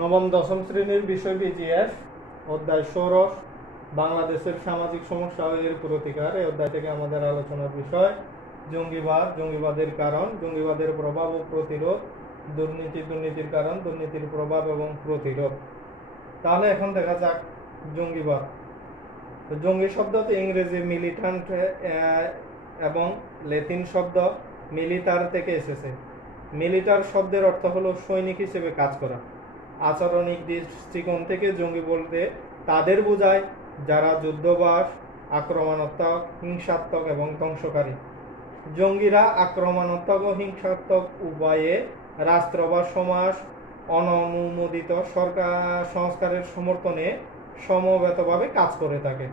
নবম দশম শ্রেণীর বিষয় বিজিএস অধ্যায় ১৬ বাংলাদেশের সামাজিক সমস্যা ও এর প্রতিকার। এই অধ্যায় থেকে আমাদের আলোচনার বিষয় জঙ্গিবাদ, জঙ্গিবাদের কারণ, জঙ্গিবাদের প্রভাব ও প্রতিরোধ, দুর্নীতি, দুর্নীতির কারণ, দুর্নীতির প্রভাব এবং প্রতিরোধ। তাহলে এখন দেখা যাক জঙ্গিবাদ। জঙ্গি শব্দটি ইংরেজি মিলিটান্ট এবং ল্যাটিন শব্দ মিলিটার থেকে এসেছে। মিলিটার শব্দের অর্থ হলো সৈনিক হিসেবে কাজ করা। আচরণিক দৃষ্টিকোণ থেকে জঙ্গি বলতে তাদের বোঝায় যারা যুদ্ধবাজ, আক্রমণাত্মক, হিংসাত্মক এবং ধ্বংসকারী। জঙ্গিরা আক্রমণাত্মক ও হিংসাত্মক উভয়ে রাষ্ট্র বা সমাজ অননুমোদিত সরকার সংস্কারের সমর্থনে সমবেতভাবে কাজ করে থাকে।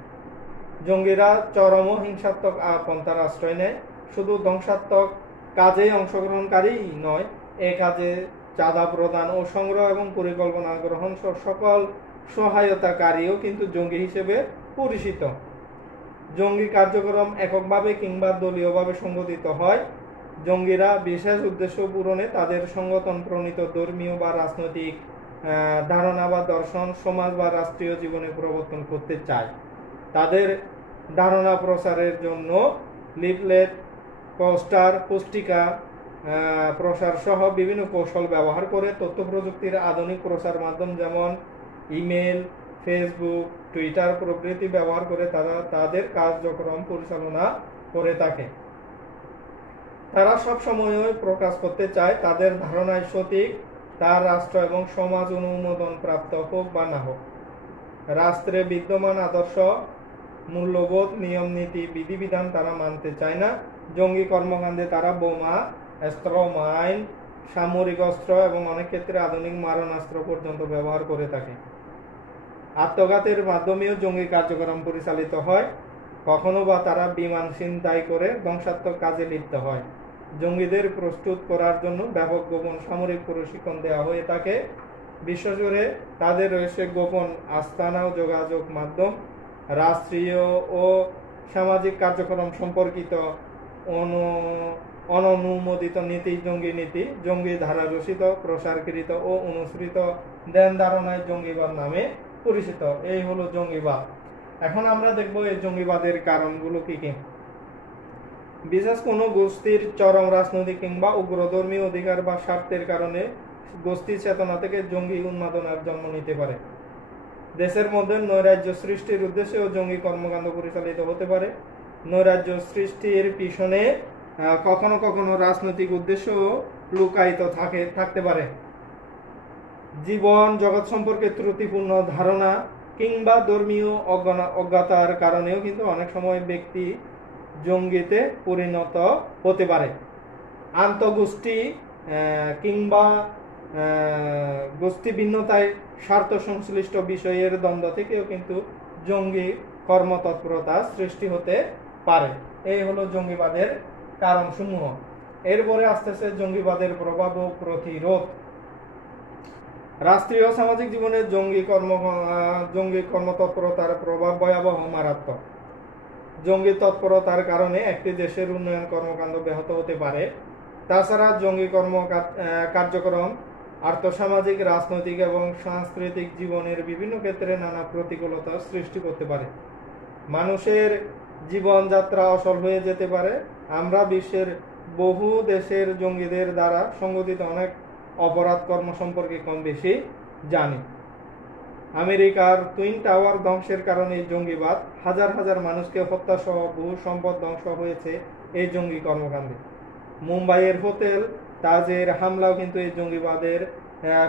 জঙ্গিরা চরম ও হিংসাত্মক পন্থার আশ্রয় নেয়। শুধু ধ্বংসাত্মক কাজে অংশগ্রহণকারী নয়, এ কাজে চাঁদা প্রদান ও সংগ্রহ এবং পরিকল্পনা গ্রহণ সকল সহায়তাকারীও কিন্তু জঙ্গি হিসেবে পরিচিত। জঙ্গি কার্যক্রম এককভাবে কিংবা দলীয়ভাবে সংগঠিত হয়। জঙ্গিরা বিশেষ উদ্দেশ্য পূরণে তাদের সংগঠন প্রণীত ধর্মীয় বা রাজনৈতিক ধারণা বা দর্শন সমাজ বা রাষ্ট্রীয় জীবনে প্রবর্তন করতে চায়। তাদের ধারণা প্রচারের জন্য লিফলেট, পোস্টার, পুস্তিকা প্রসার সহ বিভিন্ন কৌশল ব্যবহার করে তথ্য প্রযুক্তির আধুনিক প্রচার মাধ্যম যেমন ইমেল, ফেসবুক, টুইটার প্রভৃতি ব্যবহার করে তারা তাদের কার্যক্রম পরিচালনা করে থাকে। তারা সব সময় প্রকাশ করতে চায় তাদের ধারণায় সঠিক, তার রাষ্ট্র এবং সমাজ অনুমোদন প্রাপ্ত হোক বা না হোক। রাষ্ট্রে বিদ্যমান আদর্শ, মূল্যবোধ, নিয়ম নীতি, বিধিবিধান তারা মানতে চায় না। জঙ্গি কর্মকাণ্ডে তারা বোমা, অস্ত্র, মাইন, সামরিক অস্ত্র এবং অনেক ক্ষেত্রে আধুনিক মারণাস্ত্র পর্যন্ত ব্যবহার করে থাকে। আত্মঘাতের মাধ্যমেও জঙ্গি কার্যক্রম পরিচালিত হয়। কখনো বা তারা বিমান ছিনতাই করে ধ্বংসাত্মক কাজে লিপ্ত হয়। জঙ্গিদের প্রস্তুত করার জন্য ব্যাপক গোপন সামরিক প্রশিক্ষণ দেওয়া হয়ে থাকে। বিশ্বজুড়ে তাদের রয়েছে গোপন আস্তানা ও যোগাযোগ মাধ্যম। রাষ্ট্রীয় ও সামাজিক কার্যক্রম সম্পর্কিত অননুমোদিত নীতি জঙ্গি নীতি, জঙ্গি ধারা রচিত, প্রসারকৃত ও অনুসৃত ধ্যান ধারণায় জঙ্গিবাদ নামে পরিচিত। এই হলো জঙ্গিবাদ। এখন আমরা দেখব এই জঙ্গিবাদের কারণগুলো কি কি। বিশেষ কোনো গোষ্ঠীর চরম রাজনৈতিক কিংবা উগ্রধর্মীয় অধিকার বা স্বার্থের কারণে গোষ্ঠী চেতনা থেকে জঙ্গি উন্মাদনার জন্ম নিতে পারে। দেশের মধ্যে নৈরাজ্য সৃষ্টির উদ্দেশ্যেও জঙ্গি কর্মকাণ্ড পরিচালিত হতে পারে। নৈরাজ্য সৃষ্টির পিছনে কখনো কখনো রাজনৈতিক উদ্দেশ্য লুকায়িত থাকতে পারে। জীবন জগৎ সম্পর্কে ত্রুটিপূর্ণ ধারণা কিংবা ধর্মীয় অজ্ঞতার কারণেও কিন্তু অনেক সময় ব্যক্তি জঙ্গিতে পরিণত হতে পারে। আন্তঃগোষ্ঠী কিংবা গোষ্ঠী ভিন্নতায় স্বার্থ সংশ্লিষ্ট বিষয়ের দ্বন্দ্ব থেকেও কিন্তু জঙ্গি কর্মতৎপরতা সৃষ্টি হতে পারে। এই হলো জঙ্গিবাদের কারণসমূহ। এরপরে আসতেছে জঙ্গিবাদের প্রভাব ও প্রতিরোধ। রাষ্ট্রীয় সামাজিক জীবনে জঙ্গি কর্মতৎপরতার প্রভাব ভয়াবহ, মারাত্মক। জঙ্গি তৎপরতার কারণে একটি দেশের উন্নয়ন কর্মকাণ্ড ব্যাহত হতে পারে। তাছাড়া জঙ্গি কার্যক্রম আর্থসামাজিক, রাজনৈতিক এবং সাংস্কৃতিক জীবনের বিভিন্ন ক্ষেত্রে নানা প্রতিকূলতা সৃষ্টি করতে পারে। মানুষের জীবনযাত্রা অসল হয়ে যেতে পারে। আমরা বিশ্বের বহু দেশের জঙ্গিদের দ্বারা সংগঠিত অনেক অপরাধ কর্ম সম্পর্কে কম বেশি জানি। আমেরিকার টুইন টাওয়ার ধ্বংসের কারণে জঙ্গিবাদ, হাজার হাজার মানুষকে হত্যা সহ বহু সম্পদ ধ্বংস হয়েছে এই জঙ্গি কর্মকাণ্ডে। মুম্বাইয়ের হোটেল তাজের হামলাও কিন্তু এই জঙ্গিবাদের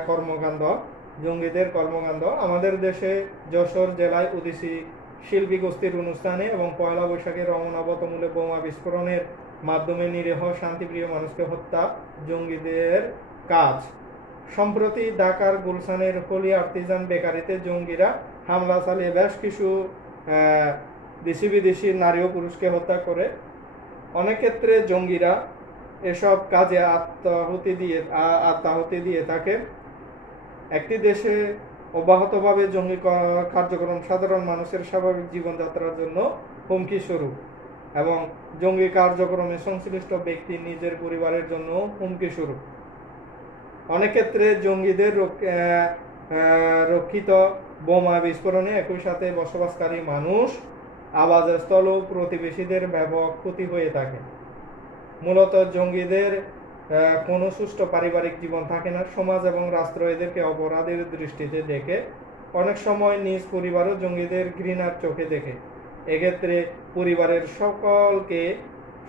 কর্মকাণ্ড, জঙ্গিদের কর্মকাণ্ড। আমাদের দেশে যশোর জেলায় ওডিসি শিল্পী গোষ্ঠীর অনুষ্ঠানে এবং পয়লা বৈশাখে রমনাবতমূলে বোমা বিস্ফোরণের মাধ্যমে নিরীহ শান্তিপ্রিয় মানুষকে হত্যা জঙ্গিদের কাজ। সম্প্রতি ঢাকার গুলশানের হলি আর্টিজান বেকারিতে জঙ্গিরা হামলা চালিয়ে বেশ কিছু দেশি বিদেশি নারী ও পুরুষকে হত্যা করে। অনেক ক্ষেত্রে জঙ্গিরা এসব কাজে আত্মাহুতি দিয়ে থাকে। একটি দেশে অব্যাহতভাবে জঙ্গি কার্যক্রম সাধারণ মানুষের স্বাভাবিক জীবনযাত্রার জন্য হুমকি স্বরূপ এবং জঙ্গি কার্যক্রমে সংশ্লিষ্ট ব্যক্তি নিজের পরিবারের জন্য হুমকি স্বরূপ। অনেক ক্ষেত্রে জঙ্গিদের রক্ষিত বোমা বিস্ফোরণে একই সাথে বসবাসকারী মানুষ, আবাসস্থল ও প্রতিবেশীদের ব্যাপক ক্ষতি হয়ে থাকে। মূলত জঙ্গিদের কোনো সুষ্ঠু পারিবারিক জীবন থাকে না। সমাজ এবং রাষ্ট্র এদেরকে অপরাধের দৃষ্টিতে দেখে, অনেক সময় নিজ পরিবারও জঙ্গিদের ঘৃণার চোখে দেখে। এক্ষেত্রে পরিবারের সকলকে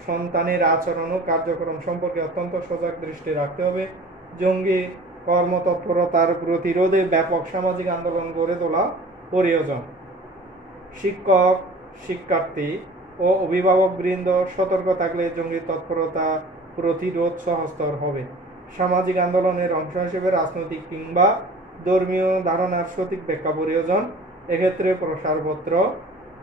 সন্তানের আচরণ ও কার্যক্রম সম্পর্কে অত্যন্ত সজাগ দৃষ্টি রাখতে হবে। জঙ্গি কর্মতৎপরতার প্রতিরোধে ব্যাপক সামাজিক আন্দোলন গড়ে তোলা প্রয়োজন। শিক্ষক, শিক্ষার্থী ও অভিভাবকবৃন্দ সতর্ক থাকলে জঙ্গি তৎপরতা প্রতিরোধ সহজতর হবে। সামাজিক আন্দোলনের অংশ হিসেবে রাজনৈতিক কিংবা ধর্মীয় ধারণার সঠিক ব্যাখ্যা প্রয়োজন। এক্ষেত্রে প্রসারপত্র,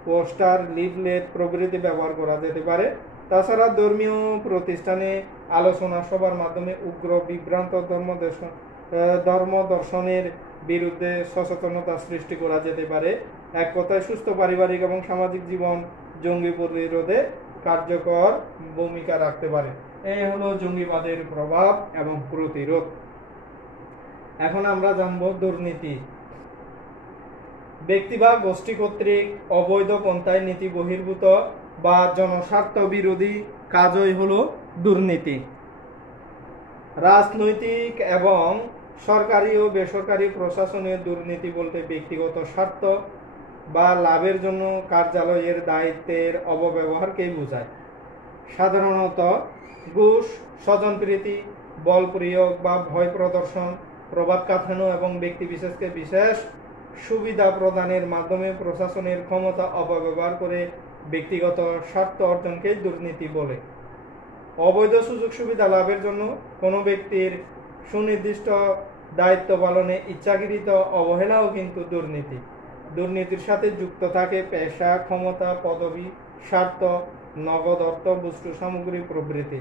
পোস্টার, লিফলেট প্রভৃতি ব্যবহার করা যেতে পারে। তাছাড়া ধর্মীয় প্রতিষ্ঠানে আলোচনা সভার মাধ্যমে উগ্র বিভ্রান্ত ধর্ম দর্শনের বিরুদ্ধে সচেতনতা সৃষ্টি করা যেতে পারে। এক কথায় সুস্থ পারিবারিক এবং সামাজিক জীবন জঙ্গি প্রতিরোধে কার্যকর ভূমিকা রাখতে পারে। এই হলো জঙ্গিবাদের প্রভাব এবং প্রতিরোধ। এখন আমরা জানবো দুর্নীতি। ব্যক্তি বা গোষ্ঠী কর্তৃক অবৈধ পন্থায় নীতি বহির্ভূত বা জনস্বার্থ বিরোধী কাজই হলো দুর্নীতি। রাজনৈতিক এবং সরকারি ও বেসরকারি প্রশাসনের দুর্নীতি বলতে ব্যক্তিগত স্বার্থ বা লাভের জন্য কার্যালয়ের দায়িত্বের অপব্যবহারকেই বোঝায়। সাধারণত ঘুষ, স্বজনপ্রীতি, বল প্রয়োগ বা ভয় প্রদর্শন, প্রভাব খাটানো এবং ব্যক্তিবিশেষকে বিশেষ সুবিধা প্রদানের মাধ্যমে প্রশাসনের ক্ষমতা অপব্যবহার করে ব্যক্তিগত স্বার্থ অর্জনকে দুর্নীতি বলে। অবৈধ সুযোগ সুবিধা লাভের জন্য কোনো ব্যক্তির সুনির্দিষ্ট দায়িত্ব পালনে ইচ্ছাকৃত অবহেলাও কিন্তু দুর্নীতি। দুর্নীতির সাথে যুক্ত থাকে পেশা, ক্ষমতা, পদবি, স্বার্থ, নগদ অর্থ, বস্তু সামগ্রী প্রভৃতি।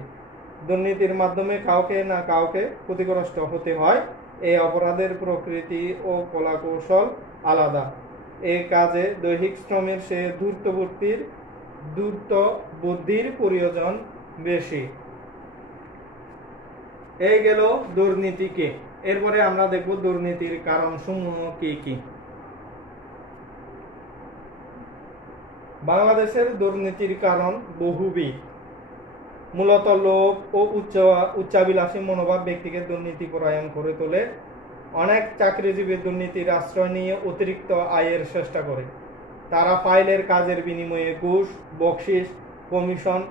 দুর্নীতির মাধ্যমে কাউকে না কাউকে ক্ষতিগ্রস্ত হতে হয়। এই অপরাধের প্রকৃতি ও কলাকৌশল আলাদা। এই কাজে দৈহিক শ্রমের সে ধূর্ত বুদ্ধির প্রয়োজন বেশি। এই গেল দুর্নীতিকে। এরপরে আমরা দেখব দুর্নীতির কারণ সমূহ কি কি। বাংলাদেশের দুর্নীতির কারণ বহুবিধ। মূলত লোভ ও উচ্চাভিলাষী মনোভাব ব্যক্তিকে দুর্নীতিপরায়ণ করে তোলে। অনেক চাকরিজীবী দুর্নীতির আশ্রয় নিয়ে অতিরিক্ত আয়ের চেষ্টা করে। তারা ফাইলের কাজের বিনিময়ে ঘুষ, বকশিশ, কমিশন,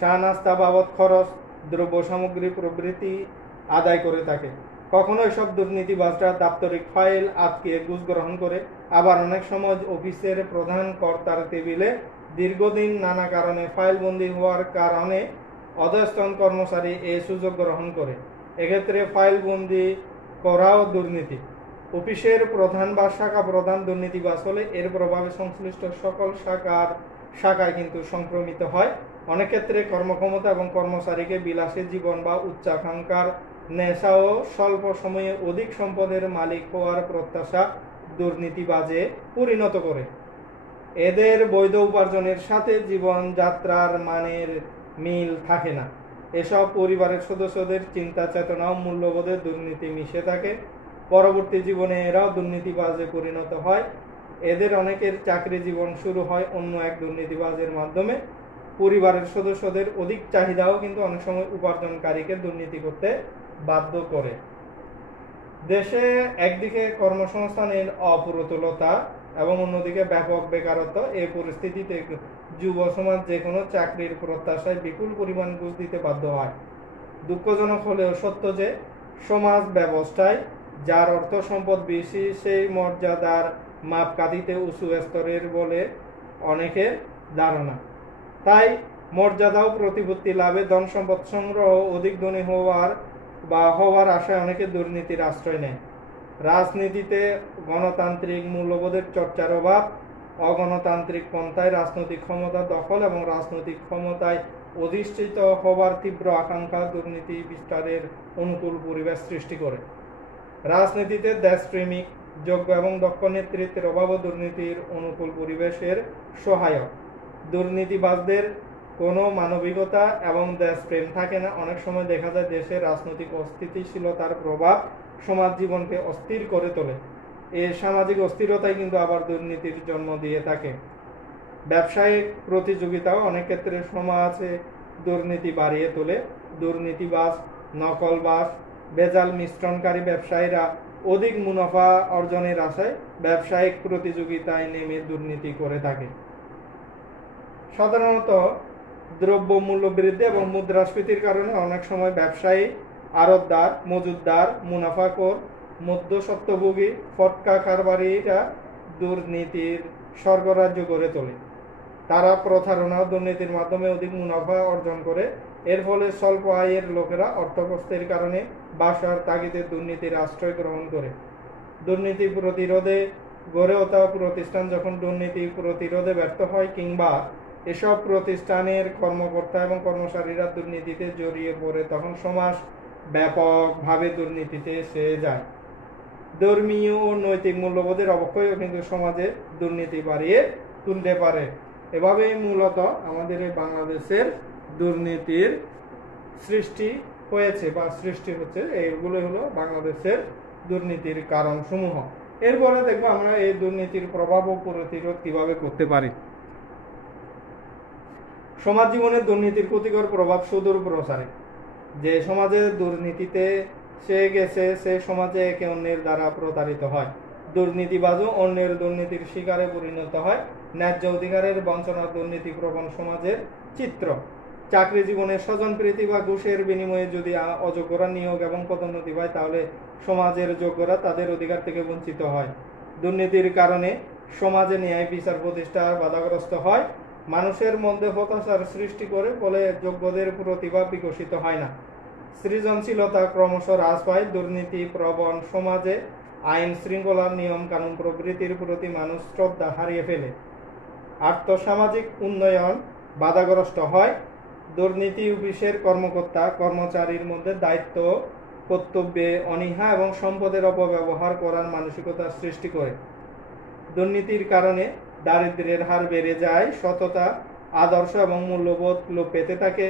চা নাস্তা বাবদ খরচ, দ্রব্য সামগ্রী প্রভৃতি আদায় করে থাকে। কখনো এসব দুর্নীতিবাজরা দাপ্তরিক ফাইল আটকে ঘুষ গ্রহণ করে, আবার অনেক সময় অফিসের প্রধান কর্তার টেবিলে দীর্ঘদিন নানা কারণে ফাইল বন্দী হওয়ার কারণে অধস্তন কর্মচারী এই সুযোগ গ্রহণ করে। এক্ষেত্রে ফাইল বন্দী করাও দুর্নীতি। অফিসের প্রধান বা শাখা প্রধান দুর্নীতিবাজ হলে এর প্রভাবে সংশ্লিষ্ট সকল শাখায় কিন্তু সংক্রমিত হয়। অনেক ক্ষেত্রে কর্মক্ষমতা এবং কর্মচারীকে বিলাসী জীবন বা উচ্চাকাঙ্ক্ষার নেশা ও স্বল্প সময়ে অধিক সম্পদের মালিক হওয়ার প্রত্যাশা দুর্নীতিবাজে পরিণত করে। এদের বৈধ উপার্জনের সাথে জীবনযাত্রার মানের মিল থাকে না। এসব পরিবারের সদস্যদের চিন্তা চেতনা ও মূল্যবোধে দুর্নীতি মিশে থাকে। পরবর্তী জীবনে এরাও দুর্নীতিবাজে পরিণত হয়। এদের অনেকের চাকরি জীবন শুরু হয় অন্য এক দুর্নীতিবাজের মাধ্যমে। পরিবারের সদস্যদের অধিক চাহিদাও কিন্তু অনেক সময় উপার্জনকারীকে দুর্নীতি করতে বাধ্য করে। দেশে একদিকে কর্মসংস্থানের অপ্রতুলতা এবং অন্যদিকে ব্যাপক বেকারত্ব। এই পরিস্থিতিতে যুব সমাজ যে কোনো চাকরির প্রত্যাশায় বিপুল পরিমাণ ঘুষ দিতে বাধ্য হয়। দুঃখজনক হলেও সত্য যে সমাজ ব্যবস্থায় যার অর্থ সম্পদ বেশি সেই মর্যাদার মাপকাঠিতে উঁচু স্তরের বলে অনেকের ধারণা। তাই মর্যাদা ও প্রতিপত্তি লাভে ধন সম্পদ সংগ্রহ অধিক ধনী হওয়ার আশায় অনেকে দুর্নীতির আশ্রয় নেয়। রাজনীতিতে গণতান্ত্রিক মূল্যবোধের চর্চার অভাব, অগণতান্ত্রিক পন্থায় রাজনৈতিক ক্ষমতা দখল এবং রাজনৈতিক ক্ষমতায় অধিষ্ঠিত হবার তীব্র আকাঙ্ক্ষা দুর্নীতি বিস্তারের অনুকূল পরিবেশ সৃষ্টি করে। রাজনীতিতে দেশপ্রেমিক, যোগ্য এবং দক্ষ নেতৃত্বের অভাব দুর্নীতির অনুকূল পরিবেশের সহায়ক। দুর্নীতিবাজদের কোনো মানবিকতা এবং দেশপ্রেম থাকে না। অনেক সময় দেখা যায় দেশের রাজনৈতিক অস্থিতিশীলতার প্রভাব সমাজ জীবনকে অস্থির করে তোলে। এই সামাজিক অস্থিরতাই কিন্তু আবার দুর্নীতির জন্ম দিয়ে থাকে। ব্যবসায়িক প্রতিযোগিতাও অনেক ক্ষেত্রে সমাজে দুর্নীতি বাড়িয়ে তোলে। দুর্নীতিবাজ, নকলবাজ, ভেজাল মিশ্রণকারী ব্যবসায়ীরা অধিক মুনাফা অর্জনের আশায় ব্যবসায়িক প্রতিযোগিতায় নেমে দুর্নীতি করে থাকে। সাধারণত দ্রব্য মূল্য বৃদ্ধি এবং মুদ্রাস্ফীতির কারণে অনেক সময় ব্যবসায়ী, আড়তদার, মজুতদার, মুনাফাখোর, মধ্যস্বত্বভোগী, ফটকা কারবারিরা দুর্নীতির স্বর্গরাজ্য গড়ে তোলে। তারা প্রতারণা ও দুর্নীতির মাধ্যমে অধিক মুনাফা অর্জন করে। এর ফলে স্বল্প আয়ের লোকেরা অর্থকষ্টের কারণে বাসার তাগিদে দুর্নীতির আশ্রয় গ্রহণ করে। দুর্নীতি প্রতিরোধে গড়ে ওঠা প্রতিষ্ঠান যখন দুর্নীতি প্রতিরোধে ব্যর্থ হয় কিংবা এসব প্রতিষ্ঠানের কর্মকর্তা এবং কর্মচারীরা দুর্নীতিতে জড়িয়ে পড়ে, তখন সমাজ ব্যাপকভাবে দুর্নীতিতে ছেয়ে যায়। ধর্মীয় ও নৈতিক মূল্যবোধের অবক্ষয়ও কিন্তু সমাজে দুর্নীতি বাড়িয়ে তুলতে পারে। এভাবেই মূলত আমাদের এই বাংলাদেশের দুর্নীতির সৃষ্টি হয়েছে বা সৃষ্টি হচ্ছে। এইগুলো হলো বাংলাদেশের দুর্নীতির কারণসমূহ। এরপরে দেখবো আমরা এই দুর্নীতির প্রভাব ও প্রতিরোধ কিভাবে করতে পারি। সমাজ জীবনে দুর্নীতির ক্ষতিকর প্রভাব সুদূর প্রসারী। যে সমাজে দুর্নীতিতে সে গেছে, সে সমাজে একে অন্যের দ্বারা প্রতারিত হয়। দুর্নীতিবাজও অন্যের দুর্নীতির শিকারে পরিণত হয়। ন্যায্য অধিকারের বঞ্চনা দুর্নীতি প্রবণ সমাজের চিত্র। চাকরি জীবনে স্বজনপ্রীতি বা ঘুষের বিনিময়ে যদি অযোগ্যরা নিয়োগ এবং পদোন্নতি পায়, তাহলে সমাজের যোগ্যরা তাদের অধিকার থেকে বঞ্চিত হয়। দুর্নীতির কারণে সমাজে ন্যায় বিচার প্রতিষ্ঠা বাধাগ্রস্ত হয়। মানুষের মধ্যে হতাশার সৃষ্টি করে, ফলে যোগ্যদের প্রতিভা বিকশিত হয় না। সৃজনশীলতা ক্রমশ হ্রাস পায়। দুর্নীতি প্রবণ সমাজে আইন শৃঙ্খলা, নিয়ম কানুন প্রভৃতির প্রতি মানুষ শ্রদ্ধা হারিয়ে ফেলে। আর্থসামাজিক উন্নয়ন বাধাগ্রস্ত হয়। দুর্নীতি অফিসের কর্মকর্তা কর্মচারীর মধ্যে দায়িত্ব কর্তব্যে অনীহা এবং সম্পদের অপব্যবহার করার মানসিকতা সৃষ্টি করে। দুর্নীতির কারণে দারিদ্র্যের হার বেড়ে যায়। সততা, আদর্শ এবং মূল্যবোধ লোপ পেতে থাকে।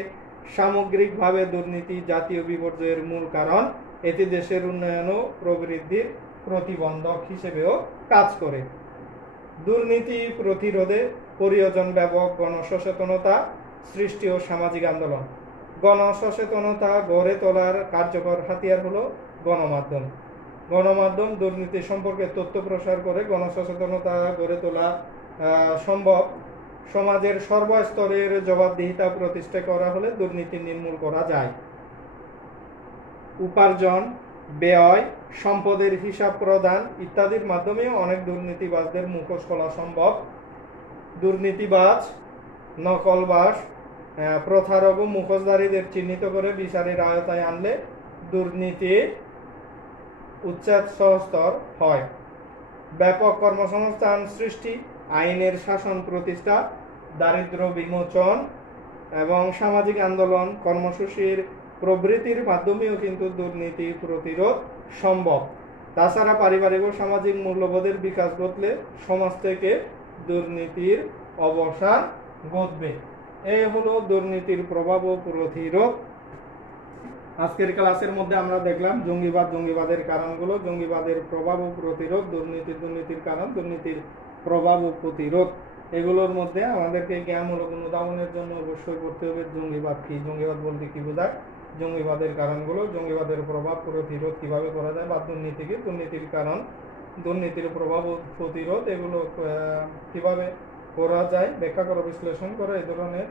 সামগ্রিকভাবে দুর্নীতি জাতীয় বিপর্যয়ের মূল কারণ। এটি দেশের উন্নয়ন ও প্রবৃদ্ধির প্রতিবন্ধক হিসেবেও কাজ করে। দুর্নীতি প্রতিরোধে প্রয়োজন ব্যাপক গণসচেতনতা সৃষ্টি ও সামাজিক আন্দোলন। গণসচেতনতা গড়ে তোলার কার্যকর হাতিয়ার হলো গণমাধ্যম। গণমাধ্যম দুর্নীতি সম্পর্কে তথ্য প্রসার করে। গণসচেতনতা গড়ে তোলা সম্ভব। সমাজের সর্বস্তরের জবাবদিহিতা প্রতিষ্ঠা করা হলে দুর্নীতি নির্মূল করা যায়। উপার্জন, ব্যয়, সম্পদের হিসাব প্রদান ইত্যাদির মাধ্যমে অনেক দুর্নীতিবাজদের মুখোশ খোলা সম্ভব। দুর্নীতিবাজ, নকলবাজ, প্রতারক ও মুখোশধারীদের চিহ্নিত করে বিচারের আওতায় আনলে দুর্নীতি উচ্ছেদ সহজতর হয়। ব্যাপক কর্মসংস্থান সৃষ্টি, আইনের শাসন প্রতিষ্ঠা, দারিদ্র্য বিমোচন এবং সামাজিক আন্দোলন কর্মসূচির প্রবৃত্তির মাধ্যমেও কিন্তু দুর্নীতি প্রতিরোধ সম্ভব। তাছাড়া পারিবারিক ও সামাজিক মূল্যবোধের বিকাশ ঘটলে সমাজ থেকে দুর্নীতির অবসান ঘটবে। এই হলো দুর্নীতির প্রভাব ও প্রতিরোধ। আজকের ক্লাসের মধ্যে আমরা দেখলাম জঙ্গিবাদ, জঙ্গিবাদের কারণগুলো, জঙ্গিবাদের প্রভাব ও প্রতিরোধ, দুর্নীতির কারণ, দুর্নীতির প্রভাব ও প্রতিরোধ। এগুলোর মধ্যে আমাদেরকে জ্ঞানমূলক অনুধাবনের জন্য অবশ্যই করতে হবে জঙ্গিবাদ কি, জঙ্গিবাদ বলতে কি বোঝায়, জঙ্গিবাদের কারণগুলো, জঙ্গিবাদের প্রভাব প্রতিরোধ কিভাবে করা যায়, বা দুর্নীতি কি, দুর্নীতির কারণ, দুর্নীতির প্রভাব ও প্রতিরোধ, এগুলো কিভাবে করা যায় ব্যাখ্যা করে বিশ্লেষণ করে এই ধরনের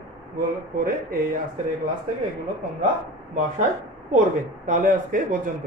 করে এই আজকের এই ক্লাস থেকে এগুলো তোমরা বাসায় পড়বে। তাহলে আজকে পর্যন্ত।